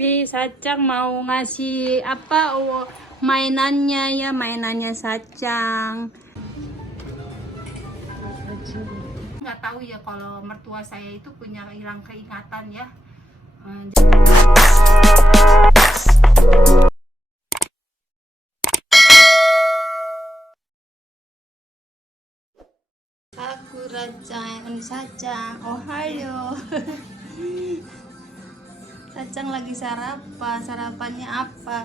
Sacang mau ngasih apa mainannya ya, mainannya Sacang. Nggak tahu ya kalau mertua saya itu punya hilang keingatan ya. Sacang, ohayo. Sacang lagi sarapannya apa?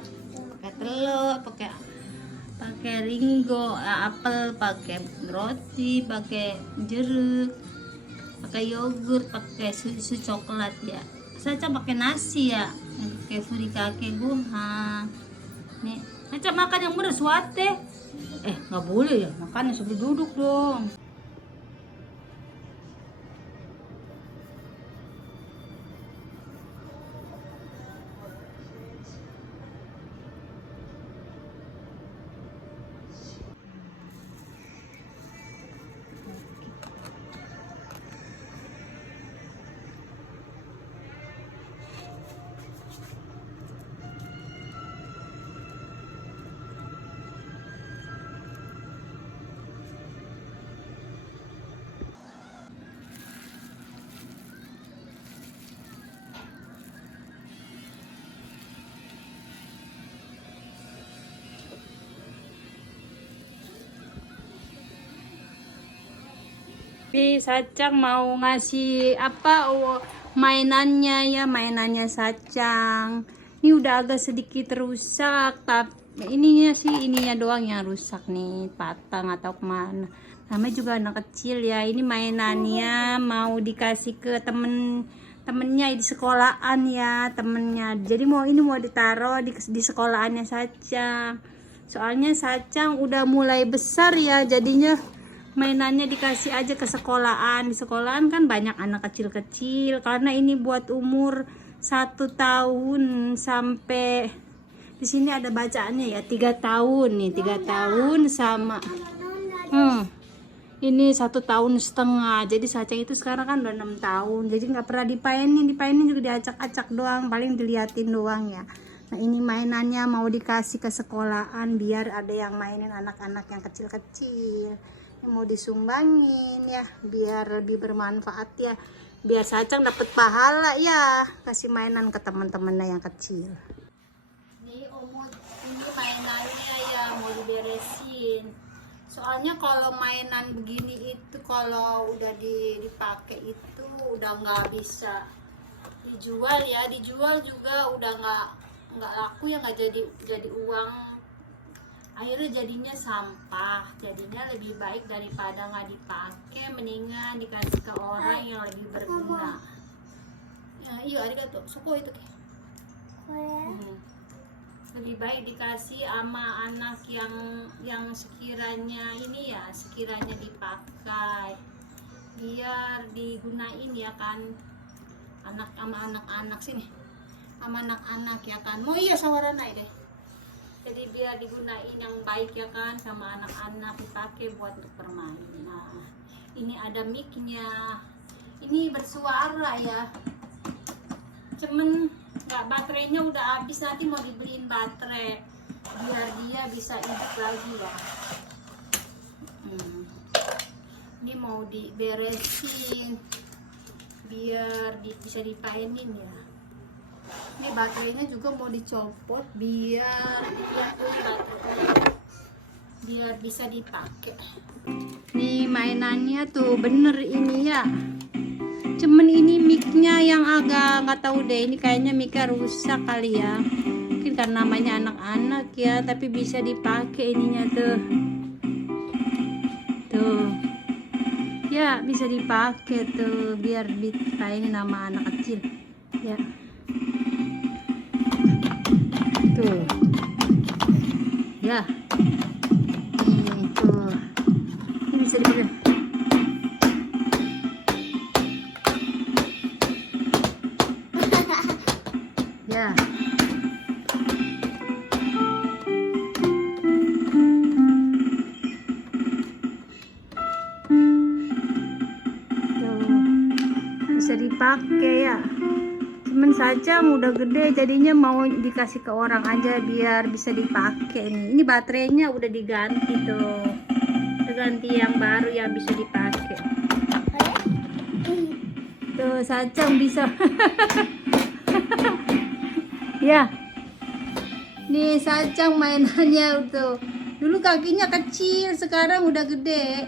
Pakai telur, pakai ringgo, apel, pakai roti, pakai jeruk, pakai yogurt, pakai susu coklat ya. Sacang pakai nasi ya, pakai furikake gohan. Nih, Sacang makan yang bener suate. Nggak boleh ya, makannya sambil duduk dong. Sacang mau ngasih apa mainannya ya, mainannya Sacang. Ini udah agak sedikit rusak, tapi ininya doang yang rusak nih, patang atau kemana. Namanya juga anak kecil ya. Ini mainannya mau dikasih ke temennya di sekolahan ya, temennya. Jadi mau ditaruh di sekolahannya Sacang. Soalnya Sacang udah mulai besar ya, jadinya mainannya dikasih aja ke sekolahan. Di sekolahan kan banyak anak kecil-kecil, karena ini buat umur 1 tahun sampai di sini ada bacaannya ya, 3 tahun nih, 3 tahun sama ini 1,5 tahun. Jadi Sacang itu sekarang kan udah 6 tahun, jadi nggak pernah dipainin juga diacak-acak doang, paling diliatin doang ya. Nah, ini mainannya mau dikasih ke sekolahan biar ada yang mainin anak-anak yang kecil-kecil. Mau disumbangin ya biar lebih bermanfaat ya, biar Sacang dapat pahala ya, kasih mainan ke teman-temannya yang kecil. Ini mainannya ya mau diberesin, soalnya kalau mainan begini itu kalau udah dipakai itu udah nggak bisa dijual ya, dijual juga udah nggak laku ya, nggak jadi uang. Akhirnya jadinya sampah, jadinya lebih baik daripada nggak dipakai, mendingan dikasih ke orang yang lebih berguna. Ya, iya, arigato. Suko itu. Lebih baik dikasih sama anak yang sekiranya ini ya, sekiranya dipakai, biar digunain ya kan, anak-anak sini, sama anak-anak ya kan. Mau iya sawaranai deh. Jadi biar digunain yang baik ya kan, sama anak-anak, dipakai buat untuk bermain. Nah, ini ada mic-nya, ini bersuara ya, cuman nggak, baterainya udah habis, nanti mau dibeliin baterai biar dia bisa hidup lagi ya. Ini mau diberesin biar bisa dipainin ya. Ini baterainya juga mau dicopot biar bisa dipakai. Nih mainannya tuh bener ini ya, cuman ini mic-nya yang agak nggak tahu deh, ini kayaknya mic-nya rusak kali ya, mungkin karena namanya anak-anak ya, tapi bisa dipakai ininya tuh ya, bisa dipakai tuh biar dipainin nama anak kecil ya. Tuh ya, tuh ini bisa dipakai ya. Tuh bisa dipakai ya, cuman Sacang udah gede, jadinya mau dikasih ke orang aja biar bisa dipakai nih. Ini baterainya udah diganti tuh, udah ganti yang baru yang bisa dipakai. Tuh Sacang bisa. Ya, nih Sacang mainannya tuh. Dulu kakinya kecil, sekarang udah gede.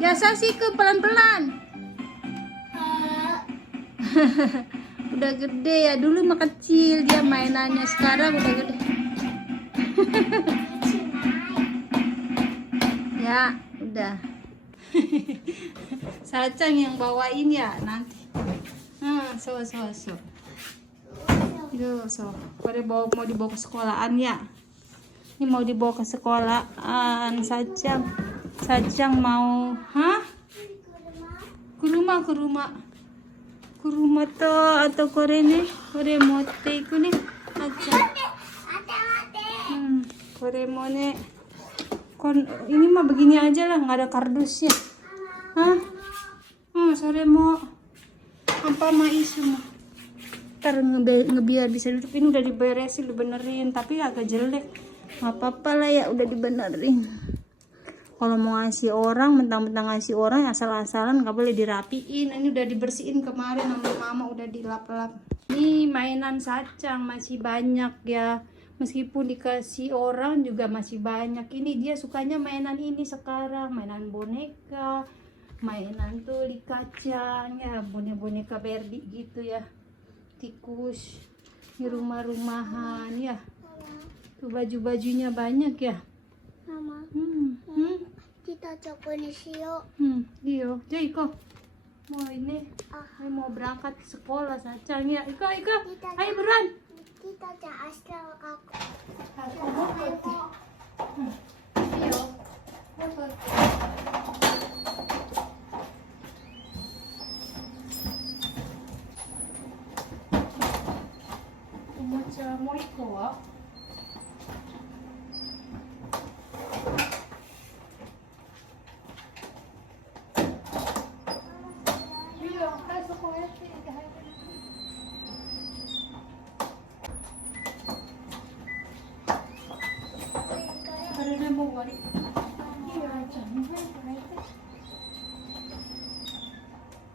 Biasa sih ke pelan-pelan. Udah gede ya, dulu mah kecil dia mainannya, sekarang udah gede. Ya udah. Sacang yang bawain ya nanti. So pada mau dibawa ke sekolahan ya. Ini mau dibawa ke sekolahan. Sacang mau ke rumah tuh atau korene mote iku nih aja. Koremone kon ini mah begini aja lah, nggak ada kardusnya. Sore mau apa mah isu mah. Ntar ngebiar bisa duduk, ini udah diberesin, dibenerin, tapi agak jelek. Nggak apa-apa lah ya, udah dibenerin. Kalau mau ngasih orang, mentang-mentang ngasih orang asal-asalan, nggak boleh dirapiin. Ini udah dibersihin kemarin sama mama, udah dilap-lap. Nih mainan Sacang masih banyak ya, meskipun dikasih orang juga masih banyak. Ini dia sukanya mainan ini sekarang, mainan boneka, mainan tuli kacang ya, boneka Barbie gitu ya, tikus, ini rumah-rumahan ya. Tuh baju-bajunya banyak ya. Mama. Kita coba nih Sio. Iya, jadi kok mau ini, mau berangkat ke sekolah Sacang ya. Iko, ayo buruan. Kita asal aku. Iya. Mau iko wa?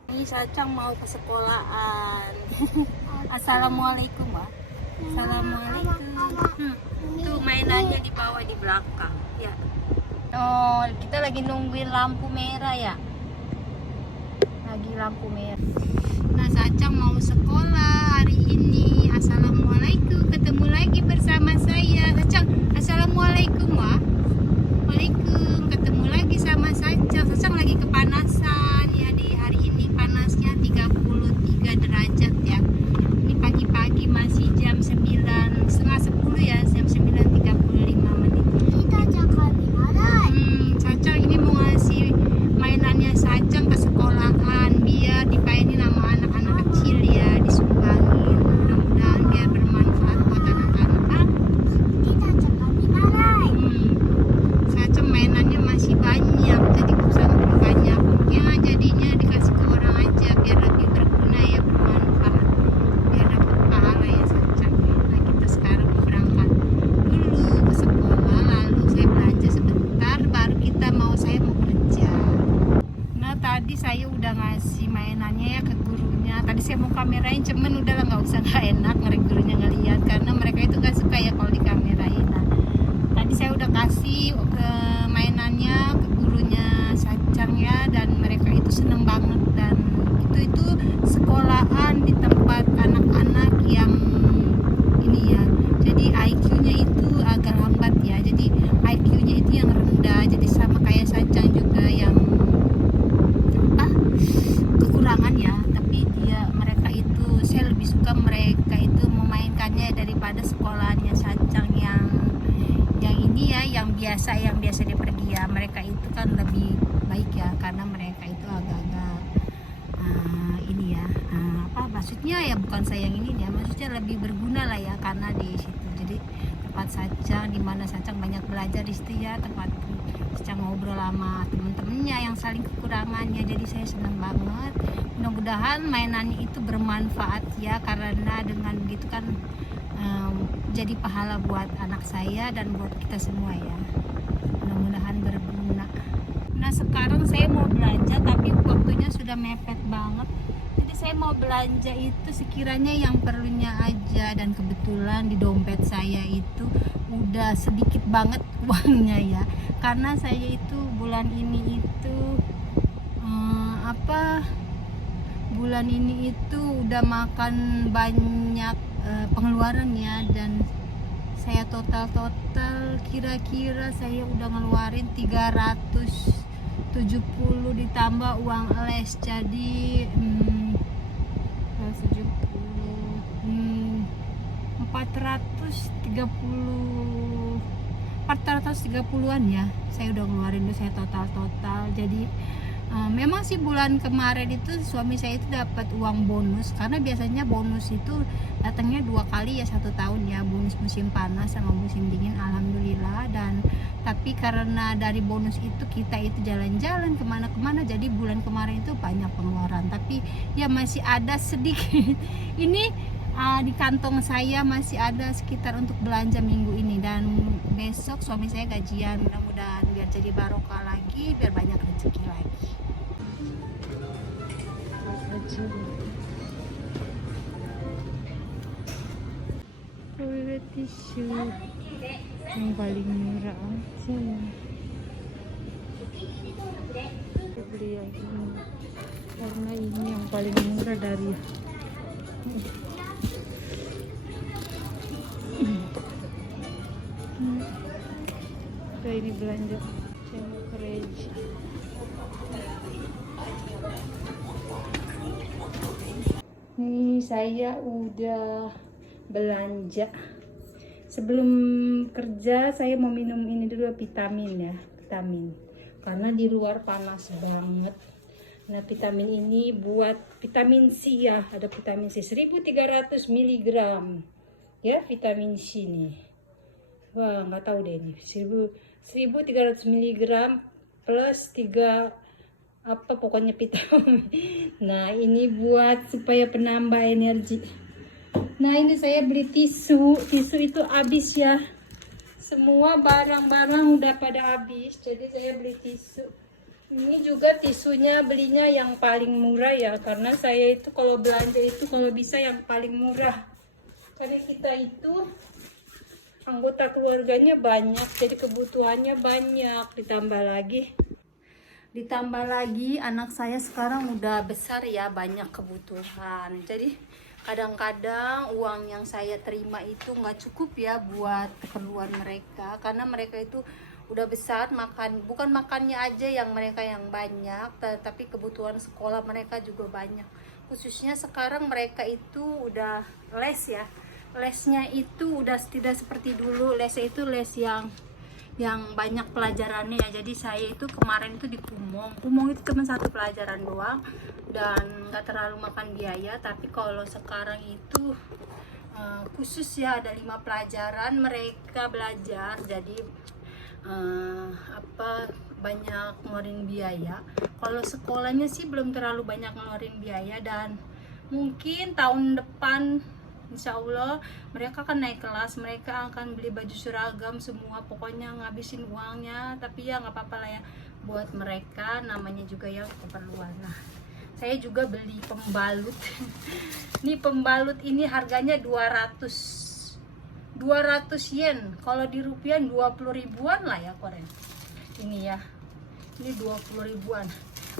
Ini Sacang mau ke sekolahan. Assalamualaikum, Ma. Assalamualaikum. Tuh mainannya dibawa di belakang ya. Oh, kita lagi nungguin lampu merah ya. Lagi lampu merah. Nah, Sacang mau sekolah hari ini. Assalamualaikum, ketemu lagi bersama saya. Sacang, assalamualaikum, Wah. Waalaikumsalam, ketemu lagi sama Sacang. Sacang lagi kepanasan ya, di hari ini panasnya 33 derajat ya. Ini pagi-pagi masih jam 9, setengah 10 ya, jam 9.35 menit. Kita cakap Sacang ini mau ngasih mainannya Sacang ke sekolahan biar dipainin sama anak-anak kecil ya, disumbangin. Mudah-mudahan biar bermanfaat buat anak-anak. Kita cakap Sacang mainannya masih banyak, jadi sangat banyak ya, jadinya dikasih ke orang aja biar lebih berguna ya, bermanfaat, biar dapat pahala ya Sacang. Nah, kita sekarang mau berangkat dulu ke sekolah, lalu saya belanja sebentar, baru saya mau kerja. Nah, tadi saya udah ngasih mainannya ya ke gurunya. Tadi saya mau kamerain, cuman udah lah, nggak enak ngeri gurunya ngeliat, karena mereka itu nggak suka ya kalau dikamerain. Nah, tadi saya udah kasih ke mainannya ke gurunya Sacang ya, dan mereka itu seneng banget. Dan itu sekolahan di tempat anak-anak yang ini ya, jadi IQ-nya itu agak lambat ya, jadi IQ-nya itu yang rendah, jadi sama kayak Sacang juga yang kekurangan ya. Tapi mereka itu, saya lebih suka mereka itu memainkannya daripada sekolahannya Sacang yang ini ya, yang biasa dia pergi ya. Mereka itu kan lebih baik ya, karena mereka itu agak-agak ini ya, maksudnya ya, bukan saya yang ini ya, maksudnya lebih berguna lah ya, karena di situ jadi tempat Sacang, di mana Sacang banyak belajar di situ ya, tempat Sacang ngobrol sama temen-temennya yang saling kekurangannya. Jadi saya senang banget. Mudah-mudahan mainannya itu bermanfaat ya, karena dengan begitu kan jadi pahala buat anak saya dan buat kita semua ya. Mudah-mudahan berguna. Nah sekarang saya mau belanja tapi waktunya sudah mepet banget. Jadi saya mau belanja itu sekiranya yang perlunya aja, dan kebetulan di dompet saya itu udah sedikit banget uangnya ya. Karena saya itu bulan ini itu bulan ini itu udah makan banyak pengeluaran ya, dan saya total kira-kira saya udah ngeluarin 370 ditambah uang les, jadi 430-an ya saya udah ngeluarin. Saya total jadi memang sih bulan kemarin itu suami saya itu dapat uang bonus, karena biasanya bonus itu datangnya 2 kali ya 1 tahun ya, bonus musim panas sama musim dingin, alhamdulillah. Dan tapi karena dari bonus itu kita itu jalan-jalan kemana-kemana, jadi bulan kemarin itu banyak pengeluaran, tapi ya masih ada sedikit ini di kantong saya masih ada sekitar untuk belanja minggu ini, dan besok suami saya gajian, mudah-mudahan biar jadi barokah lagi, biar banyak rezeki lagi. Toilet tisu yang paling murah aja ya. Kita beli yang ini karena ini yang paling murah dari ini belanja Cambridge. Nih saya udah belanja. Sebelum kerja saya mau minum ini dulu, vitamin ya, vitamin. Karena di luar panas banget. Nah vitamin ini buat vitamin C ya, ada vitamin C 1300 mg ya, vitamin C nih. Wah nggak tahu deh ini 1300 mg plus 3 apa pokoknya vitamin. Nah ini buat supaya penambah energi. Nah ini saya beli tisu itu habis ya, semua barang-barang udah pada habis, jadi saya beli tisu. Ini juga tisunya belinya yang paling murah ya, karena saya itu kalau belanja itu kalau bisa yang paling murah, karena kita itu anggota keluarganya banyak, jadi kebutuhannya banyak. Ditambah lagi anak saya sekarang udah besar ya, banyak kebutuhan. Jadi kadang-kadang uang yang saya terima itu nggak cukup ya buat keperluan mereka, karena mereka itu udah besar, bukan makannya aja yang mereka yang banyak, tapi kebutuhan sekolah mereka juga banyak. Khususnya sekarang mereka itu udah les ya, lesnya itu udah tidak seperti dulu. Lesnya itu les yang banyak pelajarannya ya. Jadi saya itu kemarin itu di Kumong itu cuma 1 pelajaran doang dan nggak terlalu makan biaya. Tapi kalau sekarang itu khusus ya, ada 5 pelajaran mereka belajar, jadi banyak ngeluarin biaya. Kalau sekolahnya sih belum terlalu banyak ngeluarin biaya, dan mungkin tahun depan insya Allah mereka akan naik kelas, mereka akan beli baju seragam semua, pokoknya ngabisin uangnya. Tapi ya nggak apa-apa lah ya, buat mereka namanya juga yang keperluan. Nah saya juga beli pembalut. Ini pembalut ini harganya 200 yen, kalau di rupiah 20 ribuan lah ya Korea. Ini ya, ini 20 ribuan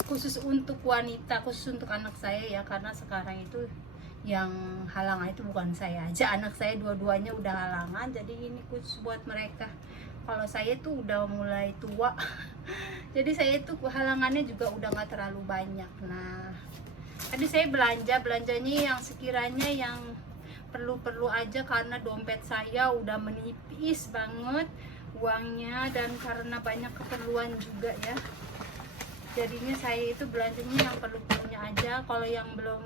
khusus untuk wanita, khusus untuk anak saya ya, karena sekarang itu yang halangan itu bukan saya aja, anak saya dua-duanya udah halangan, jadi ini khusus buat mereka. Kalau saya tuh udah mulai tua jadi saya tuh halangannya juga udah nggak terlalu banyak. Nah tadi saya belanjanya yang sekiranya yang perlu aja, karena dompet saya udah menipis banget uangnya, dan karena banyak keperluan juga ya, jadinya saya itu belanjanya yang perlunya aja. Kalau yang belum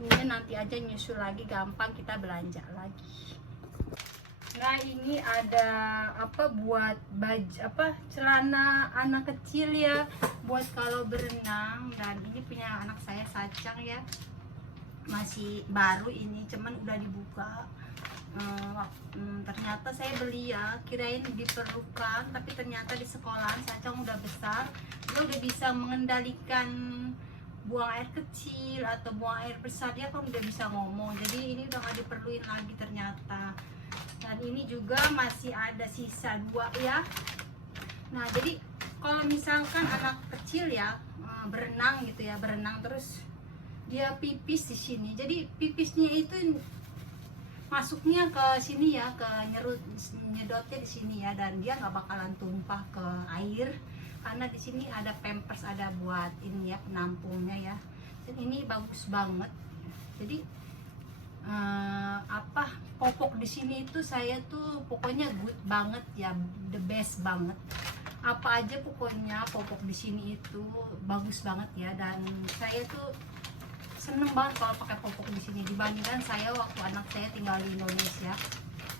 ini nanti aja nyusul lagi, gampang kita belanja lagi. Nah ini ada apa buat baju apa celana anak kecil ya, buat kalau berenang. Dan ini punya anak saya Sacang ya, masih baru ini, cuman udah dibuka. Ternyata saya beli ya, kirain diperlukan, tapi ternyata di sekolahan Sacang udah besar, dia udah bisa mengendalikan buang air kecil atau buang air besar, dia kan udah bisa ngomong, jadi ini udah gak diperluin lagi ternyata. Dan ini juga masih ada sisa 2 ya. Nah jadi kalau misalkan anak kecil ya berenang gitu ya, berenang terus dia pipis di sini, jadi pipisnya itu masuknya ke sini ya, ke nyedotnya di sini ya, dan dia nggak bakalan tumpah ke air karena di sini ada pampers, ada buat ini ya penampungnya ya. Dan ini bagus banget. Jadi popok di sini itu saya tuh pokoknya good banget ya, the best banget. Apa aja pokoknya popok di sini itu bagus banget ya, dan saya tuh seneng banget kalau pakai popok di sini dibandingkan saya waktu anak saya tinggal di Indonesia.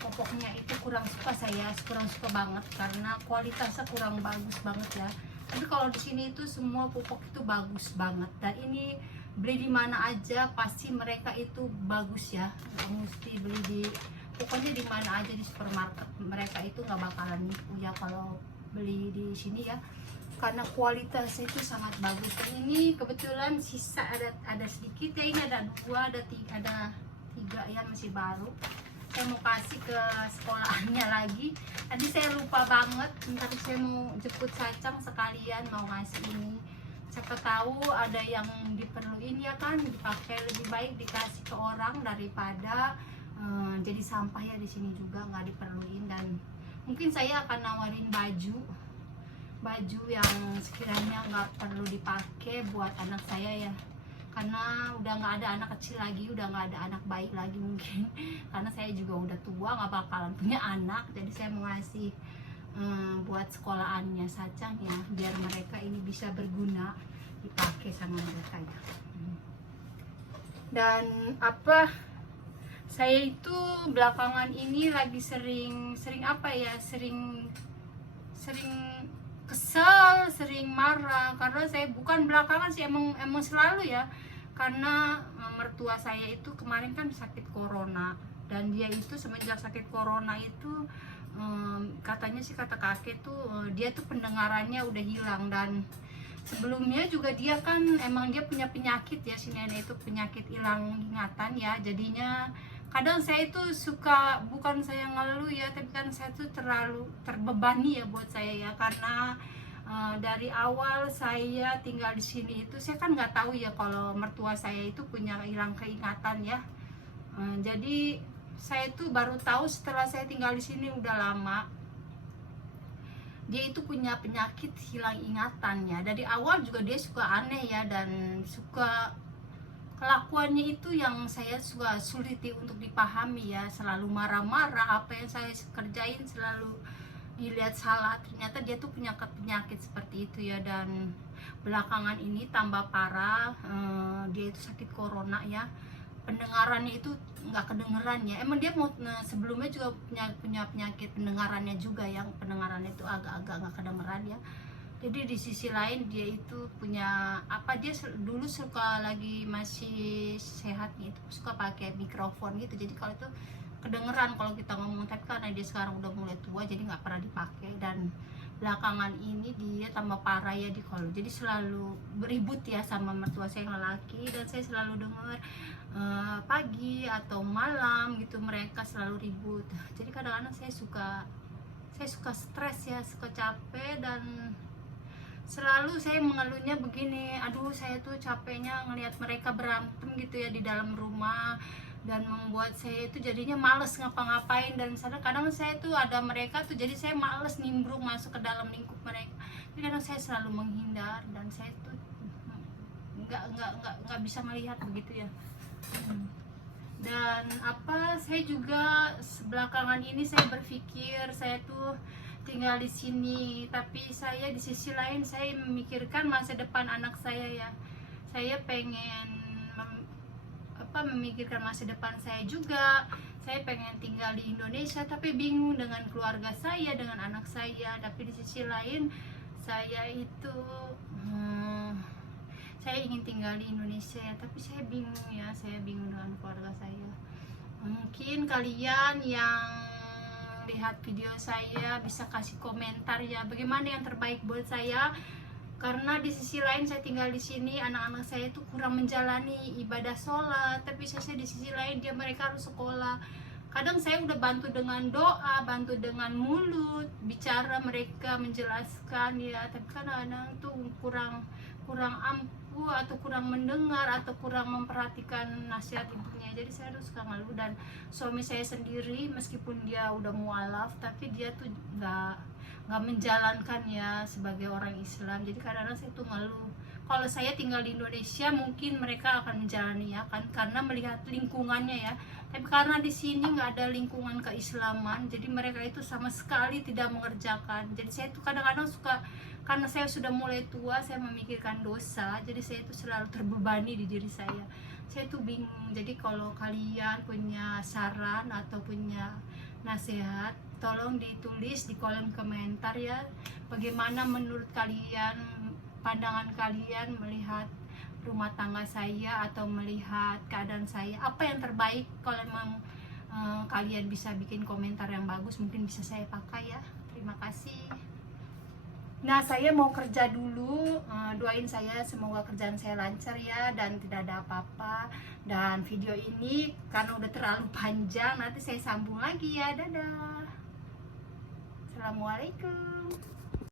Popoknya itu kurang suka banget karena kualitasnya kurang bagus banget ya. Tapi kalau di sini itu semua popok itu bagus banget, dan ini beli di mana aja pasti mereka itu bagus ya. Nggak mesti beli di, pokoknya di mana aja di supermarket mereka itu nggak bakalan nipu ya kalau beli di sini ya, karena kualitasnya itu sangat bagus. Dan ini kebetulan sisa ada sedikit ya, ini ada 2, ada 3 ya, masih baru. Saya mau kasih ke sekolahannya lagi. Tadi saya lupa banget, ntar saya mau jemput Sacang sekalian mau ngasih ini. Siapa tahu ada yang diperluin ya kan, dipakai, lebih baik dikasih ke orang daripada jadi sampah ya di sini juga nggak diperluin. Dan mungkin saya akan nawarin baju yang sekiranya nggak perlu dipakai buat anak saya ya, karena udah nggak ada anak kecil lagi, udah nggak ada anak bayi lagi mungkin karena saya juga udah tua, nggak bakalan punya anak. Jadi saya mau ngasih buat sekolahannya Sacang ya, biar mereka ini bisa berguna dipakai sama mereka ya. Dan saya itu belakangan ini lagi sering kesel, sering marah, karena saya bukan belakangan sih, emang selalu ya, karena mertua saya itu kemarin kan sakit corona, dan dia itu semenjak sakit corona itu katanya sih, kata kakek tuh dia tuh pendengarannya udah hilang. Dan sebelumnya juga dia kan emang dia punya penyakit ya, si nenek itu penyakit hilang ingatan ya. Jadinya kadang saya itu suka, bukan saya ngeluh ya, tapi kan saya tuh terlalu terbebani ya buat saya ya, karena dari awal saya tinggal di sini itu saya kan nggak tahu ya kalau mertua saya itu punya hilang keingatan ya. Jadi saya tuh baru tahu setelah saya tinggal di sini udah lama, dia itu punya penyakit hilang ingatannya. Dari awal juga dia suka aneh ya, dan suka kelakuannya itu yang saya suka sulit untuk dipahami ya, selalu marah-marah, apa yang saya kerjain selalu dilihat salah. Ternyata dia tuh punya penyakit seperti itu ya, dan belakangan ini tambah parah. Dia itu sakit corona ya, pendengarannya itu nggak kedengeran ya. Emang dia mau sebelumnya juga punya penyakit pendengarannya juga, yang pendengarannya itu agak-agak nggak kedengeran ya. Jadi di sisi lain dia itu punya dia dulu suka lagi masih sehat gitu, suka pakai mikrofon gitu, jadi kalau itu kedengeran kalau kita ngomong. Tapi karena dia sekarang udah mulai tua, jadi nggak pernah dipakai. Dan belakangan ini dia tambah parah ya di kalau, jadi selalu beribut ya sama mertua saya yang lelaki, dan saya selalu dengar pagi atau malam gitu mereka selalu ribut. Jadi kadang-kadang saya suka stres ya, suka capek, dan selalu saya mengeluhnya begini, aduh saya tuh capeknya ngelihat mereka berantem gitu ya di dalam rumah, dan membuat saya itu jadinya males ngapa-ngapain. Dan kadang saya tuh ada mereka tuh, jadi saya males nimbrung masuk ke dalam lingkup mereka. Jadi kadang saya selalu menghindar, dan saya tuh nggak bisa melihat begitu ya. Dan saya juga belakangan ini saya berpikir saya tuh tinggal di sini, tapi saya di sisi lain saya memikirkan masa depan anak saya ya. Saya pengen memikirkan masa depan saya juga. Saya pengen tinggal di Indonesia tapi bingung dengan keluarga saya, dengan anak saya. Tapi di sisi lain saya itu saya ingin tinggal di Indonesia ya, tapi saya bingung ya, saya bingung dengan keluarga saya. Mungkin kalian yang lihat video saya bisa kasih komentar ya, bagaimana yang terbaik buat saya. Karena di sisi lain saya tinggal di sini, anak-anak saya itu kurang menjalani ibadah sholat, tapi saya di sisi lain mereka harus sekolah. Kadang saya udah bantu dengan doa, bantu dengan mulut, bicara mereka menjelaskan ya, tapi kadang-kadang tuh kurang ampuh atau kurang mendengar atau kurang memperhatikan nasihat ibunya. Jadi saya harus suka ngeluh. Dan suami saya sendiri meskipun dia udah mualaf, tapi dia tuh nggak menjalankan ya sebagai orang Islam. Jadi kadang-kadang saya tuh ngeluh. Kalau saya tinggal di Indonesia mungkin mereka akan menjalani ya kan, karena melihat lingkungannya ya. Tapi karena di sini nggak ada lingkungan keislaman, jadi mereka itu sama sekali tidak mengerjakan. Jadi saya tuh kadang-kadang suka, karena saya sudah mulai tua, saya memikirkan dosa, jadi saya itu selalu terbebani di diri saya. Saya tuh bingung. Jadi kalau kalian punya saran atau punya nasihat, tolong ditulis di kolom komentar ya. Bagaimana menurut kalian, pandangan kalian melihat rumah tangga saya atau melihat keadaan saya, apa yang terbaik. Kalau memang kalian bisa bikin komentar yang bagus, mungkin bisa saya pakai ya. Terima kasih. Nah, saya mau kerja dulu. Doain saya semoga kerjaan saya lancar ya dan tidak ada apa-apa. Dan video ini karena udah terlalu panjang, nanti saya sambung lagi ya. Dadah. Assalamualaikum.